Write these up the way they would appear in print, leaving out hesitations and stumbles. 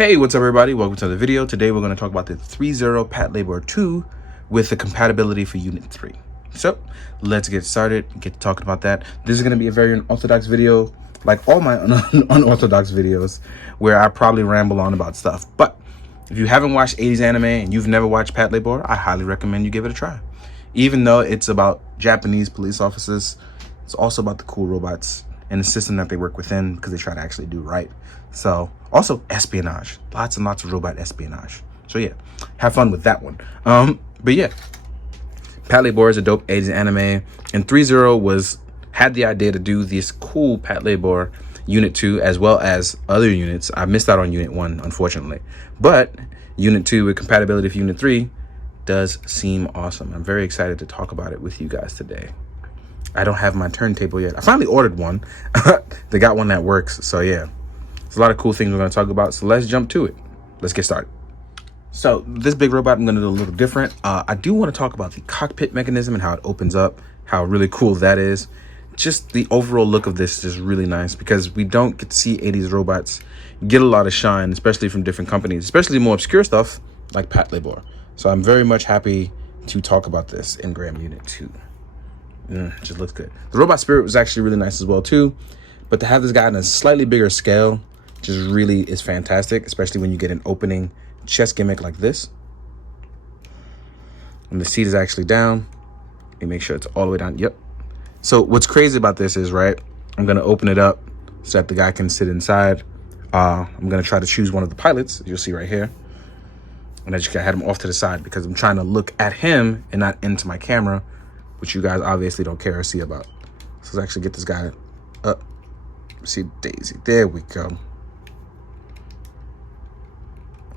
Hey, what's up everybody? Welcome to the video. Today we're going to talk about the ThreeZero Patlabor 2 with the compatibility for Unit 3. So let's get started, get talking about that. This is going to be a very unorthodox video, like all my unorthodox videos, where I probably ramble on about stuff. But if you haven't watched 80s anime and you've never watched Patlabor, I highly recommend you give it a try. Even though it's about Japanese police officers, it's also about the cool robots and the system that they work within, because they try to actually do right. So also espionage, lots and lots of robot espionage. So yeah, have fun with that one. But yeah, Patlabor is a dope 80s anime, and ThreeZero had the idea to do this cool Patlabor Unit 2 as well as other units. I missed out on Unit 1, unfortunately, but Unit 2 with compatibility for Unit 3 does seem awesome. I'm very excited to talk about it with you guys today. I don't have my turntable yet. I finally ordered one. They got one that works. So yeah, there's a lot of cool things we're going to talk about. So let's jump to it. Let's get started. So this big robot, I'm going to do a little different. I do want to talk about the cockpit mechanism and how it opens up, how really cool that is. Just the overall look of this is really nice, because we don't get to see 80s robots get a lot of shine, especially from different companies, especially more obscure stuff like Patlabor. So I'm very much happy to talk about this Ingram Unit 2. Just looks good. The robot spirit was actually really nice as well too, but to have this guy on a slightly bigger scale just really is fantastic, especially when you get an opening chest gimmick like this. And the seat is actually down. You make sure it's all the way down. Yep. So what's crazy about this is, right, I'm gonna open it up so that the guy can sit inside. I'm gonna try to choose one of the pilots, you'll see right here, and I just had him off to the side because I'm trying to look at him and not into my camera, which you guys obviously don't care or see about. So let's actually get this guy up. See Daisy. There we go.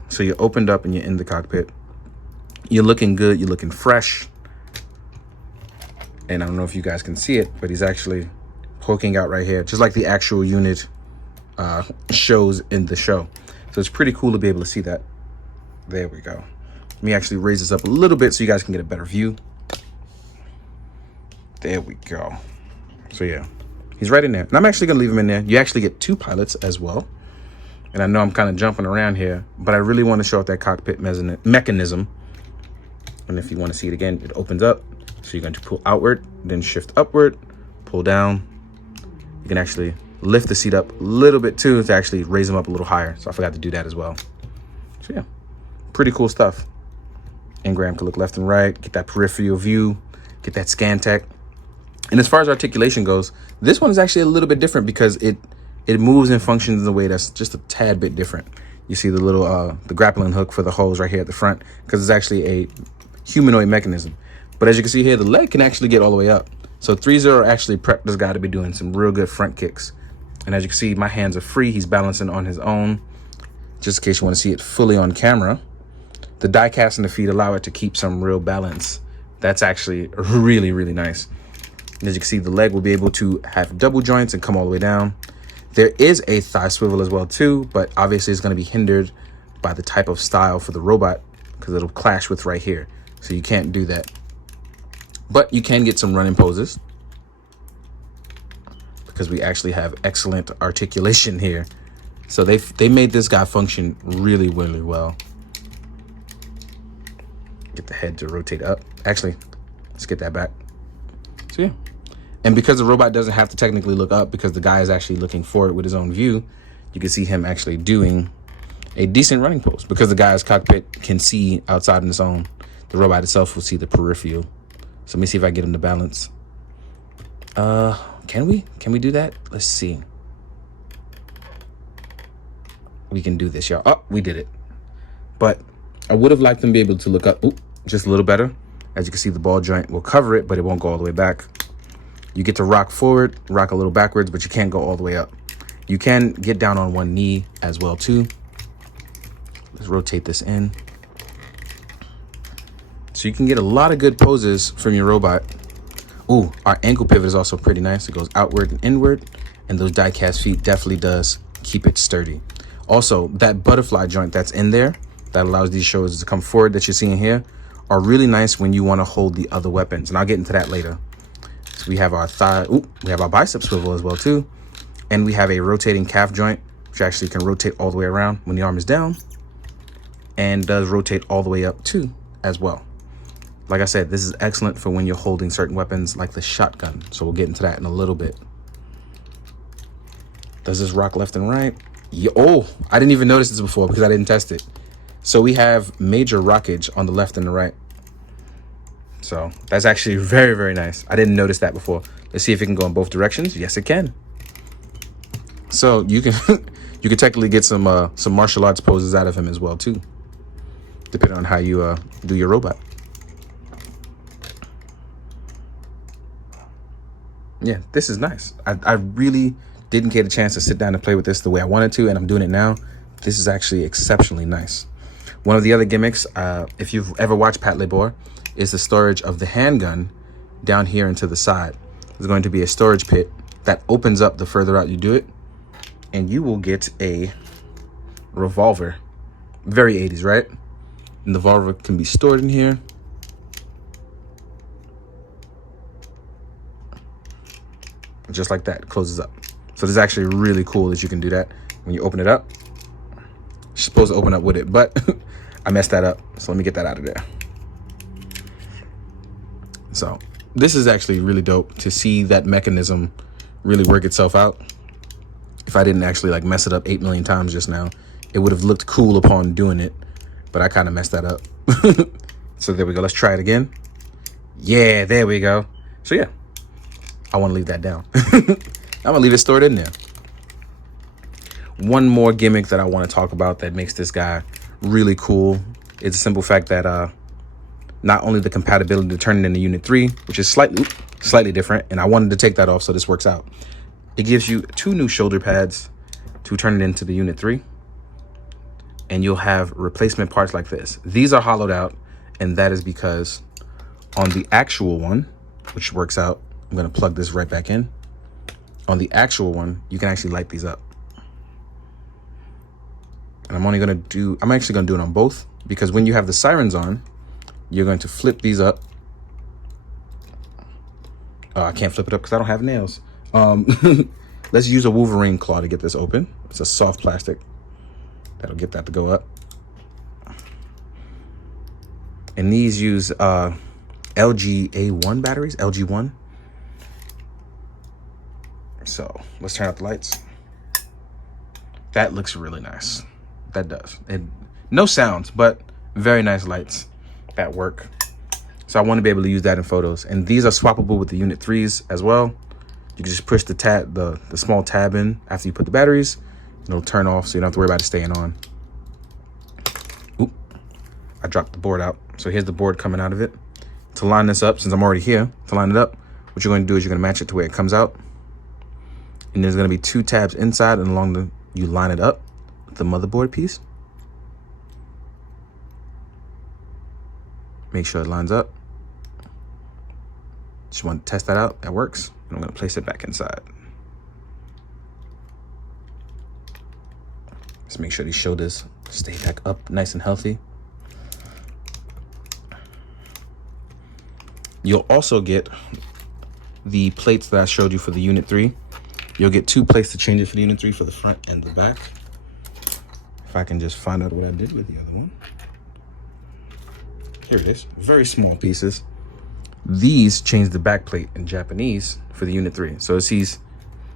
So you're opened up and you're in the cockpit. You're looking good. You're looking fresh. And I don't know if you guys can see it, but he's actually poking out right here, just like the actual unit shows in the show. So it's pretty cool to be able to see that. There we go. Let me actually raise this up a little bit so you guys can get a better view. There we go. So yeah, he's right in there. And I'm actually gonna leave him in there. You actually get two pilots as well. And I know I'm kind of jumping around here, but I really want to show off that cockpit mechanism. And if you want to see it again, it opens up. So you're going to pull outward, then shift upward, pull down. You can actually lift the seat up a little bit too to actually raise them up a little higher. So I forgot to do that as well. So yeah, pretty cool stuff. Ingram can look left and right, get that peripheral view, get that scan tech. And as far as articulation goes, this one is actually a little bit different because it moves and functions in a way that's just a tad bit different. You see the little the grappling hook for the hose right here at the front, because it's actually a humanoid mechanism. But as you can see here, the leg can actually get all the way up. So ThreeZero actually prepped this guy to be doing some real good front kicks. And as you can see, my hands are free. He's balancing on his own. Just in case you want to see it fully on camera, the die cast in the feet allow it to keep some real balance. That's actually really, really nice. And as you can see, the leg will be able to have double joints and come all the way down. There is a thigh swivel as well too, but obviously it's going to be hindered by the type of style for the robot, because it'll clash with right here. So you can't do that. But you can get some running poses, because we actually have excellent articulation here. So they made this guy function really, really well. Get the head to rotate up. Actually, let's get that back. So yeah. And because the robot doesn't have to technically look up, because the guy is actually looking forward with his own view, you can see him actually doing a decent running pose, because the guy's cockpit can see outside on its own. The robot itself will see the peripheral. So let me see if I get him to balance. Can we do that? Let's see. We can do this, y'all. Oh, we did it. But I would have liked them to be able to look up just a little better. As you can see, the ball joint will cover it, but it won't go all the way back. You get to rock forward, rock a little backwards, but you can't go all the way up. You can get down on one knee as well too. Let's rotate this in. So you can get a lot of good poses from your robot. Ooh, our ankle pivot is also pretty nice. It goes outward and inward, and those die cast feet definitely does keep it sturdy. Also, that butterfly joint that's in there that allows these shoulders to come forward that you're seeing here are really nice when you want to hold the other weapons, and I'll get into that later. So we have our thigh, we have our bicep swivel as well too, and we have a rotating calf joint which actually can rotate all the way around when the arm is down, and does rotate all the way up too as well. Like I said, this is excellent for when you're holding certain weapons like the shotgun. So we'll get into that in a little bit. Does this rock left and right? Yeah, oh, I didn't even notice this before because I didn't test it. So we have major rockage on the left and the right. So that's actually very, very nice. I didn't notice that before. Let's see if it can go in both directions. Yes, it can. So you can you can technically get some martial arts poses out of him as well too, depending on how you do your robot. Yeah, this is nice. I really didn't get a chance to sit down and play with this the way I wanted to, and I'm doing it now. This is actually exceptionally nice. One of the other gimmicks, if you've ever watched Patlabor, is the storage of the handgun down here and to the side. There's going to be a storage pit that opens up the further out you do it, and you will get a revolver. Very 80s, right? And the revolver can be stored in here. Just like that, it closes up. So this is actually really cool that you can do that. When you open it up, you're supposed to open up with it, but I messed that up. So let me get that out of there. So this is actually really dope to see that mechanism really work itself out. If I didn't actually like mess it up 8 million times just now, it would have looked cool upon doing it, but I kind of messed that up. So there we go. Let's try it again. Yeah, there we go. So yeah, I want to leave that down. I'm gonna leave it stored in there. One more gimmick that I want to talk about that makes this guy really cool is the simple fact that not only the compatibility to turn it into Unit 3, which is slightly different, and I wanted to take that off so this works out. It gives you 2 new shoulder pads to turn it into the Unit 3, and you'll have replacement parts like this. These are hollowed out, and that is because on the actual one, which works out, I'm going to plug this right back in. On the actual one, you can actually light these up. And I'm actually going to do it on both, because when you have the sirens on, you're going to flip these up. I can't flip it up because I don't have nails. Let's use a Wolverine claw to get this open. It's a soft plastic. That'll get that to go up. And these use LGA1 batteries, LG1. So let's turn out the lights. That looks really nice. That does. And no sounds, but very nice lights that work. So I want to be able to use that in photos. And these are swappable with the Unit 3s as well. You can just push the tab, the small tab in after you put the batteries. It'll turn off, so you don't have to worry about it staying on. Oop, I dropped the board out. So here's the board coming out of it. To line this up, since I'm already here, to line it up, what you're going to do is you're going to match it to where it comes out. And there's going to be 2 tabs inside, and you line it up with the motherboard piece. Make sure it lines up. Just want to test that out. That works. And I'm going to place it back inside. Just make sure these shoulders stay back up nice and healthy. You'll also get the plates that I showed you for the Unit 3. You'll get 2 plates to change it for the Unit 3 for the front and the back. If I can just find out what I did with the other one. Here it is. Very small pieces. These change the back plate in Japanese for the Unit 3. So it sees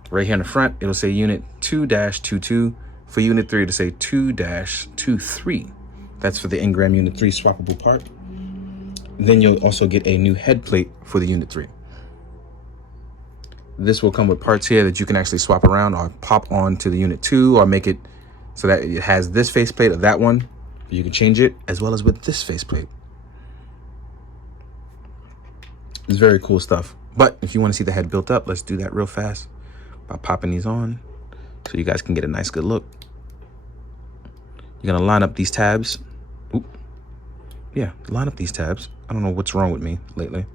right here in the front, it'll say Unit 2-22. For Unit 3, it'll say 2-23. That's for the Ingram Unit 3 swappable part. Then you'll also get a new head plate for the Unit 3. This will come with parts here that you can actually swap around or pop on to the Unit 2 or make it so that it has this faceplate or that one. You can change it as well as with this faceplate. It's very cool stuff. But if you want to see the head built up, let's do that real fast by popping these on so you guys can get a nice good look. You're going to line up these tabs. Oop. Yeah, line up these tabs. I don't know what's wrong with me lately.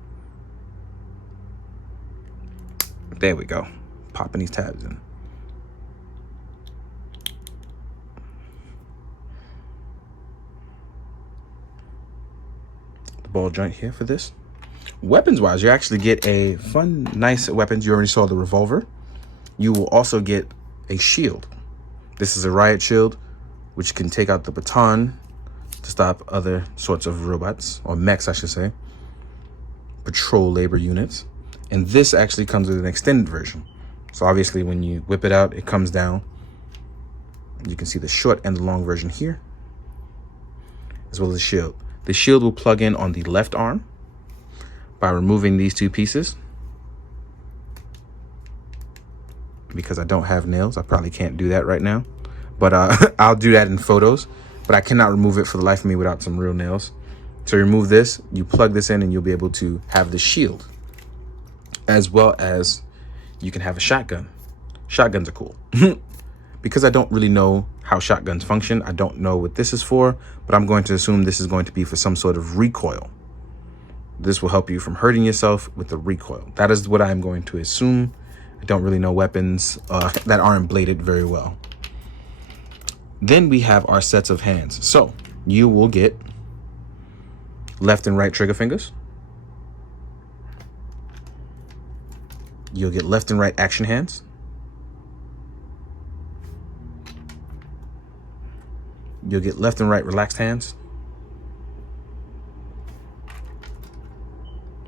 There we go. Popping these tabs in. The ball joint here for this. Weapons wise, you actually get a fun, nice weapons. You already saw the revolver. You will also get a shield. This is a riot shield, which can take out the baton to stop other sorts of robots, or mechs, I should say, patrol labor units. And this actually comes with an extended version. So obviously when you whip it out, it comes down. You can see the short and the long version here, as well as the shield. The shield will plug in on the left arm by removing these two pieces. Because I don't have nails, I probably can't do that right now. But I'll do that in photos. But I cannot remove it for the life of me without some real nails. So remove this, you plug this in, and you'll be able to have the shield. As well as you can have a shotgun. Shotguns are cool. Because I don't really know how shotguns function, I don't know what this is for, but I'm going to assume this is going to be for some sort of recoil. This will help you from hurting yourself with the recoil. That is what I'm going to assume. I don't really know weapons that aren't bladed very well. Then we have our sets of hands. So you will get left and right trigger fingers. You'll get left and right action hands. You'll get left and right relaxed hands.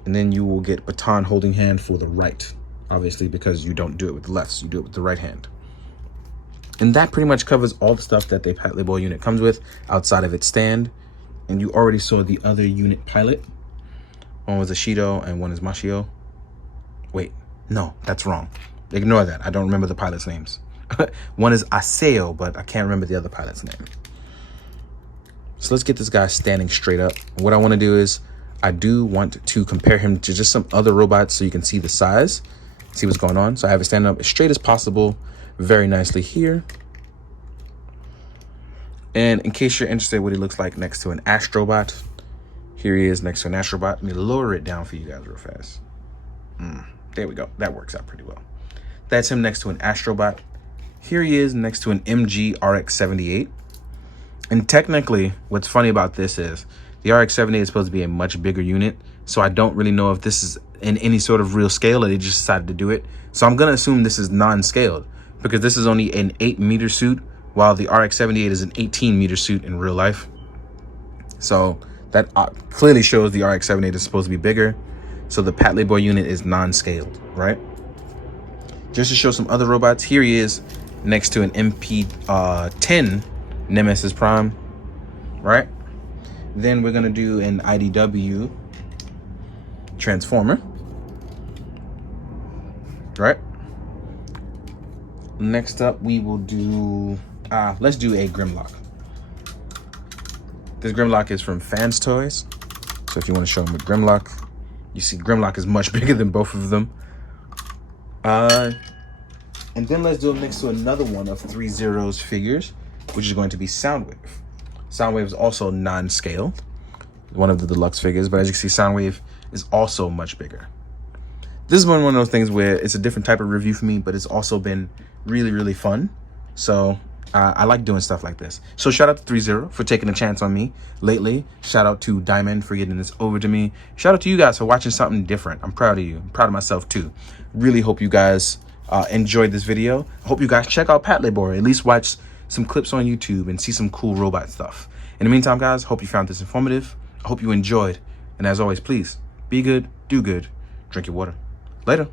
And then you will get baton holding hand for the right, obviously, because you don't do it with the left, so you do it with the right hand. And that pretty much covers all the stuff that the Patlabor unit comes with outside of its stand. And you already saw the other unit pilot. One was Ashido and one is Mashio. Wait, no, that's wrong. Ignore that. I don't remember the pilot's names. One is Aseo, but I can't remember the other pilot's name. So let's get this guy standing straight up. What I want to do is I do want to compare him to just some other robots so you can see the size, see what's going on. So I have it standing up as straight as possible, very nicely here. And in case you're interested in what he looks like next to an Astrobot, here he is next to an Astrobot. Let me lower it down for you guys real fast. There we go. That works out pretty well. That's him next to an Astrobot. Here he is next to an MG RX-78. And technically, what's funny about this is the RX-78 is supposed to be a much bigger unit. So I don't really know if this is in any sort of real scale or they just decided to do it. So I'm going to assume this is non-scaled because this is only an 8-meter suit, while the RX-78 is an 18-meter suit in real life. So that clearly shows the RX-78 is supposed to be bigger. So the Patlabor unit is non-scaled, right? Just to show some other robots, here he is next to an MP10 Nemesis Prime, right? Then we're gonna do an IDW Transformer, right? Next up, we will do, let's do a Grimlock. This Grimlock is from Fans Toys. So if you want to show them a Grimlock, you see Grimlock is much bigger than both of them. And then let's do it next to another one of ThreeZero's figures, which is going to be Soundwave. Soundwave is also non-scale, one of the deluxe figures, but as you can see, Soundwave is also much bigger. This is one of those things where it's a different type of review for me, but it's also been really, really fun. So I like doing stuff like this. So shout out to ThreeZero for taking a chance on me lately. Shout out to Diamond for getting this over to me. Shout out to you guys for watching something different. I'm proud of you. I'm proud of myself too. Really hope you guys enjoyed this video. I hope you guys check out Patlabor. At least watch some clips on YouTube and see some cool robot stuff. In the meantime, guys, hope you found this informative. I hope you enjoyed. And as always, please be good, do good, drink your water. Later.